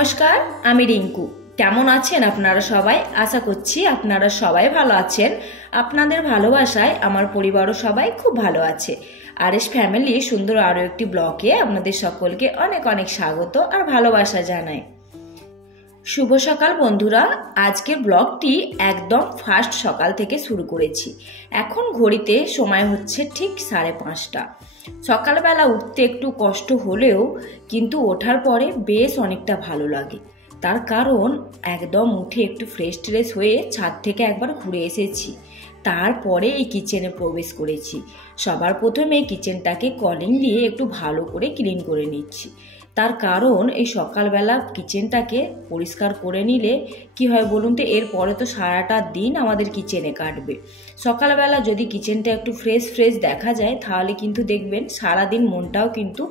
নমস্কার, আমি রিঙ্কু। কেমন আছেন আপনারা সবাই? আশা করছি আপনারা সবাই ভালো আছেন। আপনাদের ভালোবাসায় আমার পরিবারও সবাই খুব ভালো আছে। আরএস ফ্যামিলি সুন্দর আরও একটি ব্লগে আপনাদের সকলকে অনেক অনেক স্বাগত আর ভালোবাসা জানাই। শুভ সকাল বন্ধুরা। আজকের ব্লগটি একদম ফার্স্ট সকাল থেকে শুরু করেছি। এখন ঘড়িতে সময় হচ্ছে ঠিক 5:30। সকালবেলা উঠতে একটু কষ্ট হলেও কিন্তু ওঠার পরে বেশ অনেকটা ভালো লাগে। তার কারণ একদম উঠে একটু ফ্রেশ হয়ে ছাদ থেকে একবার ঘুরে এসেছি, তারপরে এই কিচেনে প্রবেশ করেছি। সবার প্রথমে কিচেনটাকে কলিং দিয়ে একটু ভালো করে ক্লিন করে নিচ্ছি। তার কারণ এই সকালবেলা কিচেনটাকে পরিষ্কার করে নিলে কি হয় বলুন তো, এরপরে তো সারাটা দিন আমাদের কিচেনে কাটবে। সকালবেলা যদি কিচেনটা একটু ফ্রেশ দেখা যায় তাহলে কিন্তু দেখবেন সারাদিন মনটাও কিন্তু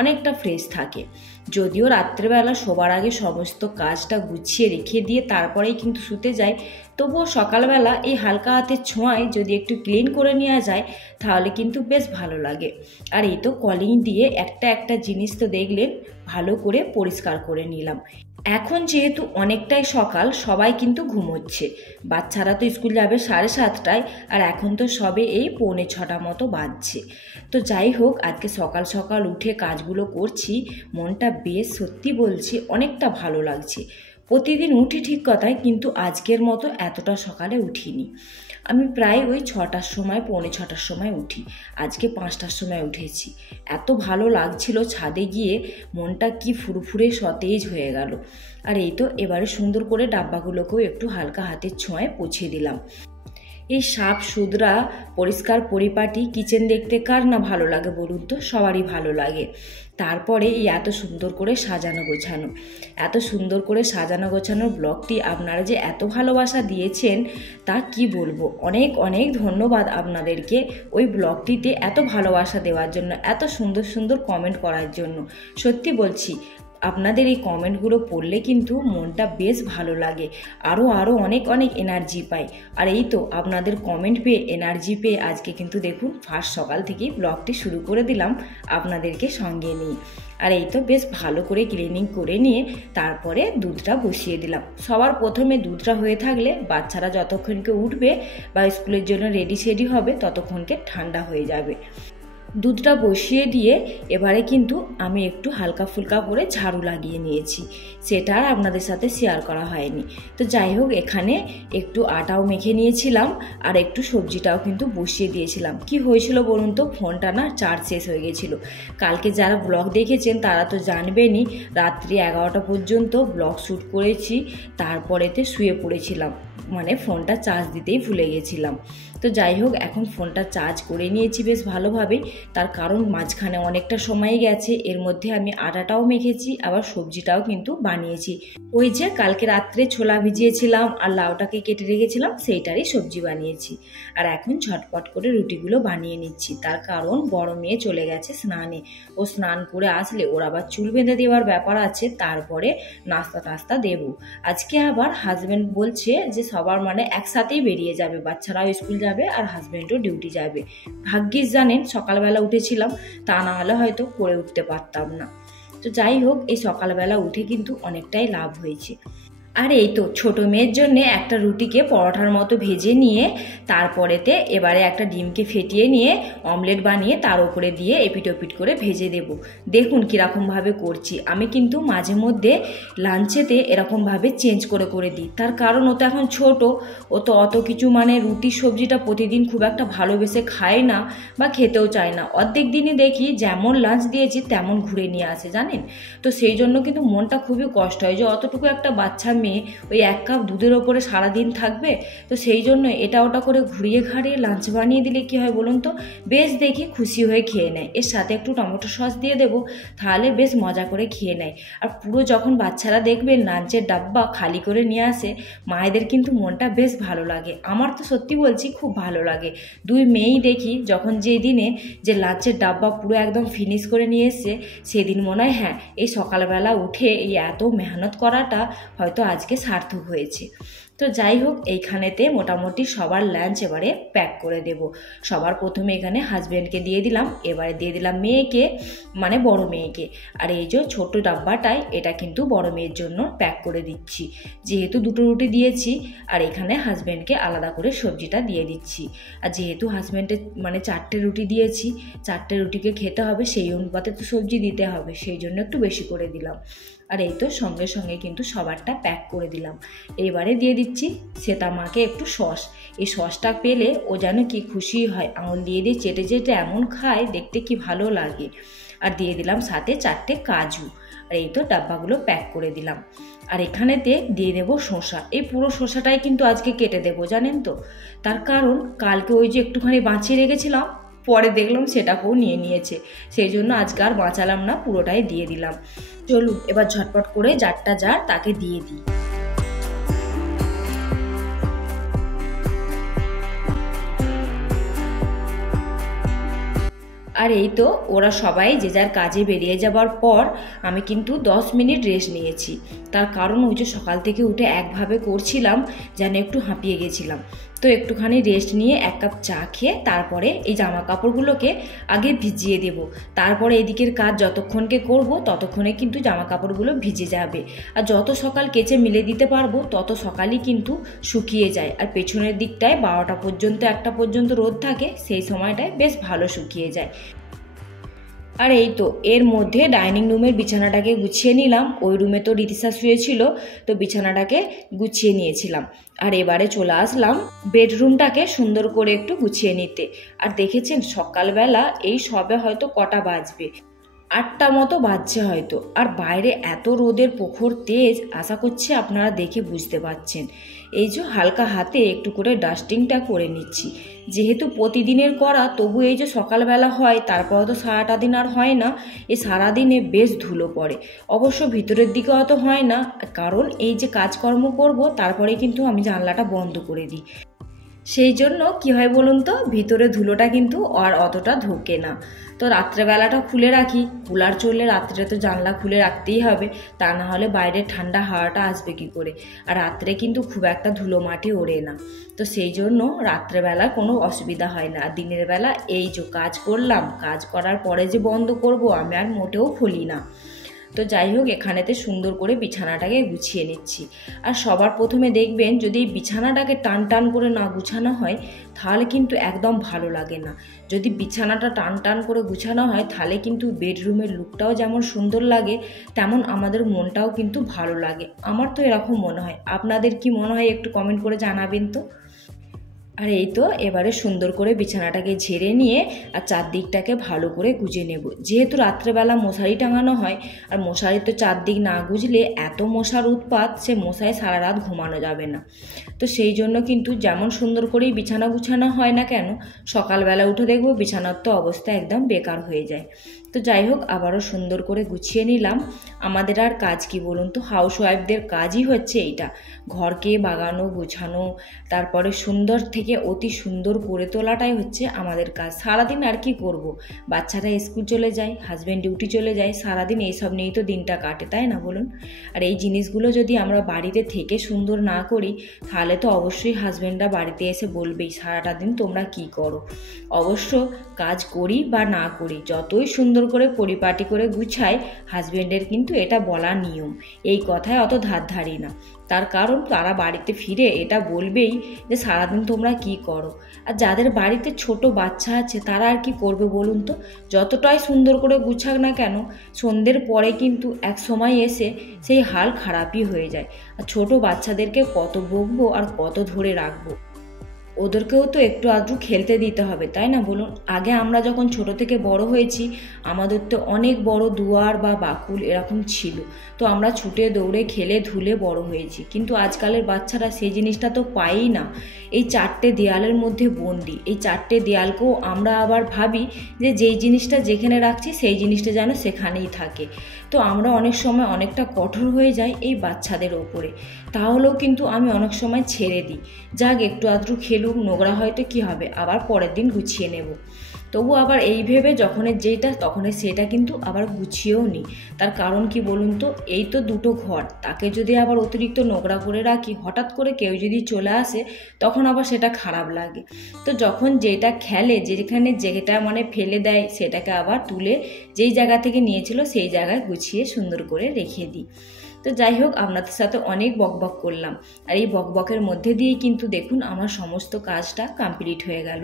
অনেকটা ফ্রেশ থাকে। যদিও রাত্রেবেলা শোবার আগে সমস্ত কাজটা গুছিয়ে রেখে দিয়ে তারপরেই কিন্তু শুতে যায়, তবুও সকালবেলা এই হালকা হাতের ছোঁয়ায় যদি একটু ক্লিন করে নেওয়া যায় তাহলে কিন্তু বেশ ভালো লাগে। আর এই তো কলিং দিয়ে একটা জিনিস তো দেখলেন ভালো করে পরিষ্কার করে নিলাম। এখন যেহেতু অনেকটাই সকাল, সবাই কিন্তু ঘুমোচ্ছে। বাচ্চারা তো স্কুল যাবে 7:30টায়, আর এখন তো সবে এই 6:45 মতো বাজছে। তো যাই হোক, আজকে সকাল সকাল উঠে কাজগুলো করছি, মনটা বেশ সত্যি বলছি অনেকটা ভালো লাগছে। প্রতিদিন উঠি ঠিক কথায়, কিন্তু আজকের মতো এতটা সকালে উঠিনি। আমি প্রায় ওই 6টার সময় 6:45 সময় উঠি, আজকে 5টার সময় উঠেছি। এত ভালো লাগছিল ছাদে গিয়ে, মনটা কি ফুরফুরে সতেজ হয়ে গেল। আর এই তো এবারে সুন্দর করে ডাব্বাগুলোকেও একটু হালকা হাতের ছোঁয়ায় পুছিয়ে দিলাম। এই সাফ সুতরা পরিষ্কার পরিপাটি কিচেন দেখতে কার না ভালো লাগে বলুন তো? সবারই ভালো লাগে। তারপরে এই এত সুন্দর করে সাজানো গোছানোর ব্লগটি আপনারা যে এত ভালোবাসা দিয়েছেন তা কি বলবো। অনেক অনেক ধন্যবাদ আপনাদেরকে ওই ব্লগটিতে এত ভালোবাসা দেওয়ার জন্য, এত সুন্দর সুন্দর কমেন্ট করার জন্য। সত্যি বলছি, আপনাদের এই কমেন্টগুলো পড়লে কিন্তু মনটা বেশ ভালো লাগে, আরও অনেক অনেক এনার্জি পাই। আর এই তো আপনাদের কমেন্ট পেয়ে এনার্জি পেয়ে আজকে কিন্তু দেখুন ফার্স্ট সকাল থেকেই ব্লগটি শুরু করে দিলাম আপনাদেরকে সঙ্গে নিয়ে। আর এই তো বেশ ভালো করে ক্লিনিং করে নিয়ে তারপরে দুধটা বসিয়ে দিলাম। সবার প্রথমে দুধটা হয়ে থাকলে বাচ্চারা যতক্ষণকে উঠবে বা স্কুলের জন্য রেডি হবে ততক্ষণকে ঠান্ডা হয়ে যাবে। দুধটা বসিয়ে দিয়ে এবারে কিন্তু আমি একটু হালকা ফুলকা করে ঝাড়ু লাগিয়ে নিয়েছি, সেটা আর আপনাদের সাথে শেয়ার করা হয়নি। তো যাই হোক, এখানে একটু আটাও মেখে নিয়েছিলাম আর একটু সবজিটাও কিন্তু বসিয়ে দিয়েছিলাম। কি হয়েছিল বলুন তো, ফোনটা না চার্জ শেষ হয়ে গেছিলো। কালকে যারা ব্লগ দেখেছেন তারা তো জানবেনই, রাত্রি 11টা পর্যন্ত ব্লগ শ্যুট করেছি, তারপরেতে শুয়ে পড়েছিলাম, মানে ফোনটা চার্জ দিতেই ভুলে গেছিলাম। তো যাই হোক, এখন ফোনটা চার্জ করে নিয়েছি বেশ ভালোভাবেই। তার কারণ মাঝখানে অনেকটা সময় গেছে, এর মধ্যে আমি আটাটাও মেখেছি আবার সবজিটাও কিন্তু বানিয়েছি। ওই যে কালকে রাত্রে ছোলা ভিজিয়েছিলাম আর লাউটাকে কেটে রেখেছিলাম, সেইটারই সবজি বানিয়েছি। আর এখন ঝটপট করে রুটিগুলো বানিয়ে নিচ্ছি, তার কারণ বড় মেয়ে চলে গেছে স্নানে। ও স্নান করে আসলে ওর আবার চুল বেঁধে দেওয়ার ব্যাপার আছে, তারপরে নাস্তা টাস্তা দেবো। আজকে আবার হাজব্যান্ড বলছে যে সবার মানে একসাথেই বেরিয়ে যাবে, বাচ্চারাও স্কুল যাবে আর হাজব্যান্ডও ডিউটি যাবে। ভাগ্যিস জানেন সকালবেলা উঠেছিলাম, তা না হলে হয়তো করে উঠতে পারতাম না। তো যাই হোক, এই সকালবেলা উঠে কিন্তু অনেকটাই লাভ হয়েছে। আর এই তো ছোটো মেয়ের জন্যে একটা রুটিকে পরোটার মতো ভেজে নিয়ে তারপরেতে এবারে একটা ডিমকে ফেটিয়ে নিয়ে অমলেট বানিয়ে তার উপরে দিয়ে এপিট ওপিট করে ভেজে দেব। দেখুন কীরকমভাবে করছি। আমি কিন্তু মাঝে মধ্যে লাঞ্চেতে এরকমভাবে চেঞ্জ করে দিই, তার কারণ ও তো এখন ছোটো, ও তো অত কিছু মানে রুটি সবজিটা প্রতিদিন খুব একটা ভালোবেসে খায় না বা খেতেও চায় না। অর্ধেক দিনই দেখি যেমন লাঞ্চ দিয়েছি তেমন ঘুরে নিয়ে আসে, জানেন তো। সেই জন্য কিন্তু মনটা খুবই কষ্ট হয় যে অতটুকু একটা বাচ্চা মেয়ে ওই 1 কাপ দুধের ওপরে সারাদিন থাকবে। তো সেই জন্য এটা ওটা করে ঘুরিয়ে ঘাড়িয়ে লাঞ্চ বানিয়ে দিলে কি হয় বলুন তো, বেশ দেখি খুশি হয়ে খেয়ে নেয়। এর সাথে একটু টমেটো সস দিয়ে দেবো, তাহলে বেশ মজা করে খেয়ে নেয়। আর পুরো যখন বাচ্চারা দেখবেন লাঞ্চের ডাব্বা খালি করে নিয়ে আসে, মায়েদের কিন্তু মনটা বেশ ভালো লাগে। আমার তো সত্যি বলছি খুব ভালো লাগে। 2 মেয়েই দেখি যখন যেই দিনে যে লাঞ্চের ডাব্বা পুরো একদম ফিনিশ করে নিয়ে এসছে, সেদিন মনে হয় হ্যাঁ, এই সকালবেলা উঠে এই এত মেহনত করাটা হয়তো আজকে সার্থক হয়েছে। তো যাই হোক, এইখানেতে মোটামুটি সবার লাঞ্চ এবারে প্যাক করে দেব। সবার প্রথমে এখানে হাজব্যান্ডকে দিয়ে দিলাম, এবারে দিয়ে দিলাম মেয়েকে, মানে বড় মেয়েকে। আর এই যে ছোট ডাব্বাটায় এটা কিন্তু বড় মেয়ের জন্য প্যাক করে দিচ্ছি, যেহেতু দুটো রুটি দিয়েছি। আর এখানে হাজব্যান্ডকে আলাদা করে সবজিটা দিয়ে দিচ্ছি। আর যেহেতু হাজব্যান্ডের মানে 4টে রুটি দিয়েছি, 4টে রুটিকে খেতে হবে, সেই অনুপাতে তো সবজি দিতে হবে, সেই জন্য একটু বেশি করে দিলাম। আর এই তো সঙ্গে সঙ্গে কিন্তু সবারটা প্যাক করে দিলাম। এবারে দিয়ে দিচ্ছি শ্বেতামাকে একটু সস। এই সসটা পেলে ও যেন কি খুশি হয়, আঙুল দিয়ে দিয়ে চেটে চেটে এমন খায়, দেখতে কি ভালো লাগে। আর দিয়ে দিলাম সাথে 4টে কাজু। আর এই তো ডাব্বাগুলো প্যাক করে দিলাম। আর এখানেতে দিয়ে দেবো শসা। এই পুরো শসাটাই কিন্তু আজকে কেটে দেবো, জানেন তো। তার কারণ কালকে ওই যে একটুখানি বাঁচিয়ে রেখেছিলাম, পরে দেখলাম সেটাকেও নিয়ে নিয়েছে, সেই জন্য আজকে আর বাঁচালাম না, পুরোটাই দিয়ে দিলাম। চলুন এবার ঝটপট করে যারটা যার তাকে দিয়ে দিই। আর এই তো ওরা সবাই যে যার কাজে বেরিয়ে যাবার পর আমি কিন্তু 10 মিনিট রেস্ট নিয়েছি। তার কারণ ওই যে সকাল থেকে উঠে একভাবে করছিলাম, যেন একটু হাঁপিয়ে গেছিলাম। তো একটুখানি রেস্ট নিয়ে 1 কাপ চা খেয়ে তারপরে এই জামা কাপড়গুলোকে আগে ভিজিয়ে দেব। তারপরে এদিকের কাজ যতক্ষণকে করব ততক্ষণে কিন্তু জামা কাপড়গুলো ভিজে যাবে। আর যত সকাল কেচে মিলে দিতে পারবো তত সকালই কিন্তু শুকিয়ে যায়। আর পেছনের দিকটায় 12টা পর্যন্ত 1টা পর্যন্ত রোদ থাকে, সেই সময়টায় বেশ ভালো শুকিয়ে যায়। আর এই তো এর মধ্যে ডাইনিং রুমের বিছানাটাকে গুছিয়ে নিলাম। ওই রুমে তো রিতিশা শুয়েছিল, তো বিছানাটাকে গুছিয়ে নিয়েছিলাম। আর এবারে চলে আসলাম বেডরুমটাকে সুন্দর করে একটু গুছিয়ে নিতে। আর দেখেছেন সকালবেলা এই সবে হয়তো কটা বাজবে, 8টা মতো বাজছে হয়তো। আর বাইরে এত রোদের প্রখর তেজ, আশা করছি আপনারা দেখে বুঝতে পারছেন। এই যে হালকা হাতে একটু করে ডাস্টিংটা করে নিচ্ছি, যেহেতু প্রতিদিনের করা, তবু এই যে সকালবেলা হয়, তারপরে তো সারাটা দিন আর হয় না। এই সারাদিনে বেশ ধুলো পড়ে, অবশ্য ভিতরের দিকে অত হয় না, কারণ এই যে কাজকর্ম করব তারপরে কিন্তু আমি জানলাটা বন্ধ করে দিই। সেই জন্য কি হয় বলুন তো, ভিতরে ধুলোটা কিন্তু আর অতটা ঢোকে না। তো রাত্রেবেলাটা খুলে রাখি, কুলার চললে রাত্রে তো জানলা খুলে রাখতেই হবে, তা না হলে বাইরে ঠান্ডা হাওয়াটা আসবে কি করে। আর রাত্রে কিন্তু খুব একটা ধুলো মাটি ওড়ে না, তো সেই জন্য রাত্রেবেলা কোনো অসুবিধা হয় না। আর দিনের বেলা এই যে কাজ করলাম, কাজ করার পরে যে বন্ধ করব আমি আর মোটেও খুলি না। তো যাই হোক, এখানেতে সুন্দর করে বিছানাটাকে গুছিয়ে নিচ্ছি। আর সবার প্রথমে দেখবেন, যদি এই বিছানাটাকে টান টান করে না গুছানো হয় তাহলে কিন্তু একদম ভালো লাগে না। যদি বিছানাটা টান টান করে গুছানো হয় তাহলে কিন্তু বেডরুমের লুকটাও যেমন সুন্দর লাগে, তেমন আমাদের মনটাও কিন্তু ভালো লাগে। আমার তো এরকম মনে হয়, আপনাদের কি মনে হয় একটু কমেন্ট করে জানাবেন তো। আর এই তো এবারে সুন্দর করে বিছানাটাকে ঝেড়ে নিয়ে আর চারদিকটাকে ভালো করে গুজে নেব। যেহেতু রাত্রেবেলা মশারি টাঙানো হয়, আর মশারি তো চারদিক না গুজলে এত মশার উৎপাত, সে মশায় সারা রাত ঘুমানো যাবে না। তো সেই জন্য কিন্তু যেমন সুন্দর করেই বিছানা গুছানো হয় না কেন, সকালবেলা উঠে দেখবো বিছানার তো অবস্থা একদম বেকার হয়ে যায়। তো যাই হোক, আবারও সুন্দর করে গুছিয়ে নিলাম। আমাদের আর কাজ কি বলুন তো, হাউসওয়াইফদের কাজই হচ্ছে এইটা, ঘরকে বাগানো গুছানো, তারপরে সুন্দর থেকে অতি সুন্দর করে তোলাটাই হচ্ছে আমাদের কাজ। সারাদিন আর কি করব, বাচ্চারা স্কুল চলে যায়, হাজব্যান্ড ডিউটি চলে যায়, সারাদিন এইসব নিয়েই তো দিনটা কাটে, তাই না বলুন। আর এই জিনিসগুলো যদি আমরা বাড়িতে থেকে সুন্দর না করি তাহলে তো অবশ্যই হাজব্যান্ডরা বাড়িতে এসে বলবেই সারাটা দিন তোমরা কি করো। অবশ্য কাজ করি বা না করি, যতই সুন্দর করে পরিপাটি করে গুছাই, হাজব্যান্ডের কিন্তু এটা বলা নিয়ম, এই কথায় অত ধার ধারি না। তার কারণ তারা বাড়িতে ফিরে এটা বলবেই যে সারাদিন তোমরা কি করো। আর যাদের বাড়িতে ছোট বাচ্চা আছে তারা আর কি করবে বলুন তো, যতটাই সুন্দর করে গুছাক না কেন, সন্ধ্যের পরে কিন্তু এক সময় এসে সেই হাল খারাপই হয়ে যায়। আর ছোট বাচ্চাদেরকে কত বকবো আর কত ধরে রাখবো, ওদেরকেও তো একটু আধটু খেলতে দিতে হবে, তাই না বলুন। আগে আমরা যখন ছোট থেকে বড় হয়েছি, আমাদের তো অনেক বড় দুয়ার বা বাকুল এরকম ছিল, তো আমরা ছুটে দৌড়ে খেলে ধুলে বড় হয়েছি। কিন্তু আজকালের বাচ্চারা সেই জিনিসটা তো পায়ই না, এই 4টে দেয়ালের মধ্যে বন্দি। এই 4টে দেয়ালকেও আমরা আবার ভাবি যে যেই জিনিসটা যেখানে রাখছি সেই জিনিসটা যেন সেখানেই থাকে। তো আমরা অনেক সময় অনেকটা কঠোর হয়ে যাই এই বাচ্চাদের ওপরে। তাহলেও কিন্তু আমি অনেক সময় ছেড়ে দিই, যাক একটু আধটু খেলুক, নোংরা হয়তো কি হবে, আবার পরের দিন গুছিয়ে নেব। তো তবু আবার এই ভেবে যখনের যেটা তখনের সেটা কিন্তু আবার গুছিয়েও নিই। তার কারণ কি বলুন তো, এই তো দুটো ঘর, তাকে যদি আবার অতিরিক্ত নোংরা করে রাখি, হঠাৎ করে কেউ যদি চলে আসে তখন আবার সেটা খারাপ লাগে। তো যখন যেটা খেলে, যেখানে যেটা মানে ফেলে দেয়, সেটাকে আবার তুলে যেই জায়গা থেকে নিয়েছিল সেই জায়গায় গুছিয়ে সুন্দর করে রেখে দিই। তো যাই হোক, আপনাদের সাথে অনেক বকবক করলাম, আর এই বকবকের মধ্যে দিয়েই কিন্তু দেখুন আমার সমস্ত কাজটা কমপ্লিট হয়ে গেল।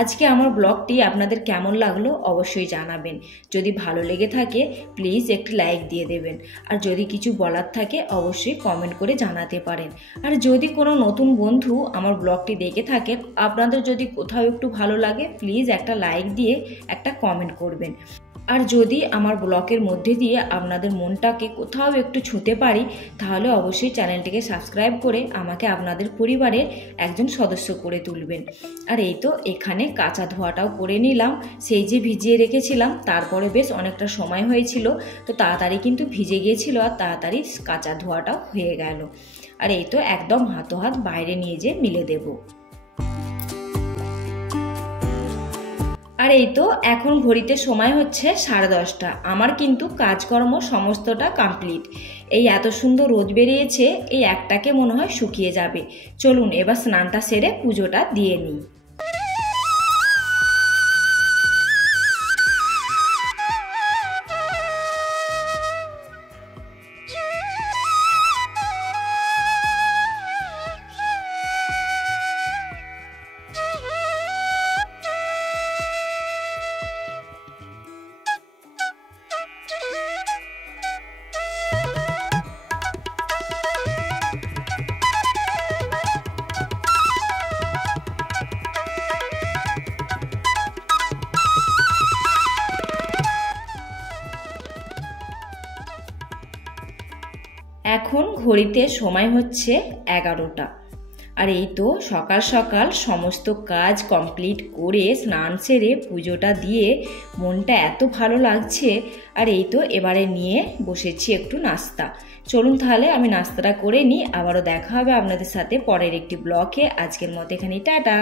আজকে আমার ব্লগটি আপনাদের কেমন লাগলো অবশ্যই জানাবেন। যদি ভালো লেগে থাকে প্লিজ একটি লাইক দিয়ে দেবেন, আর যদি কিছু বলার থাকে অবশ্যই কমেন্ট করে জানাতে পারেন। আর যদি কোনো নতুন বন্ধু আমার ব্লগটি দেখে থাকেন, আপনাদের যদি কোথাও একটু ভালো লাগে প্লিজ একটা লাইক দিয়ে একটা কমেন্ট করবেন। আর যদি আমার ব্লগের মধ্যে দিয়ে আপনাদের মনটাকে কোথাও একটু ছুঁতে পারি, তাহলে অবশ্যই চ্যানেলটিকে সাবস্ক্রাইব করে আমাকে আপনাদের পরিবারের একজন সদস্য করে তুলবেন। আর এই তো এখানে কাঁচা ধোয়াটাও করে নিলাম, সেই যে ভিজিয়ে রেখেছিলাম, তারপরে বেশ অনেকটা সময় হয়েছিল, তো তাড়াতাড়ি কিন্তু ভিজে গিয়েছিল আর তাড়াতাড়ি কাঁচা ধোয়াটাও হয়ে গেল। আর এই তো একদম হাতো হাত বাইরে নিয়ে যেয়ে মিলে দেবো। আর এই তো এখন ঘড়িতে সময় হচ্ছে 10:30। আমার কিন্তু কাজকর্ম সমস্তটা কমপ্লিট। এই এত সুন্দর রোদ বেরিয়েছে, এই একটাকে মনে হয় শুকিয়ে যাবে। চলুন এবার স্নানটা সেরে পুজোটা দিয়ে নিই। এখন ঘড়িতে সময় হচ্ছে 11টা। আর এই তো সকাল সকাল সমস্ত কাজ কমপ্লিট করে স্নান সেরে পুজোটা দিয়ে মনটা এত ভালো লাগছে। আর এই তো এবারে নিয়ে বসেছি একটু নাস্তা। চলুন তাহলে আমি নাস্তাটা করে নিই, আবারও দেখা হবে আপনাদের সাথে পরের একটি ব্লগে। আজকের মতো এখানেই টাটা।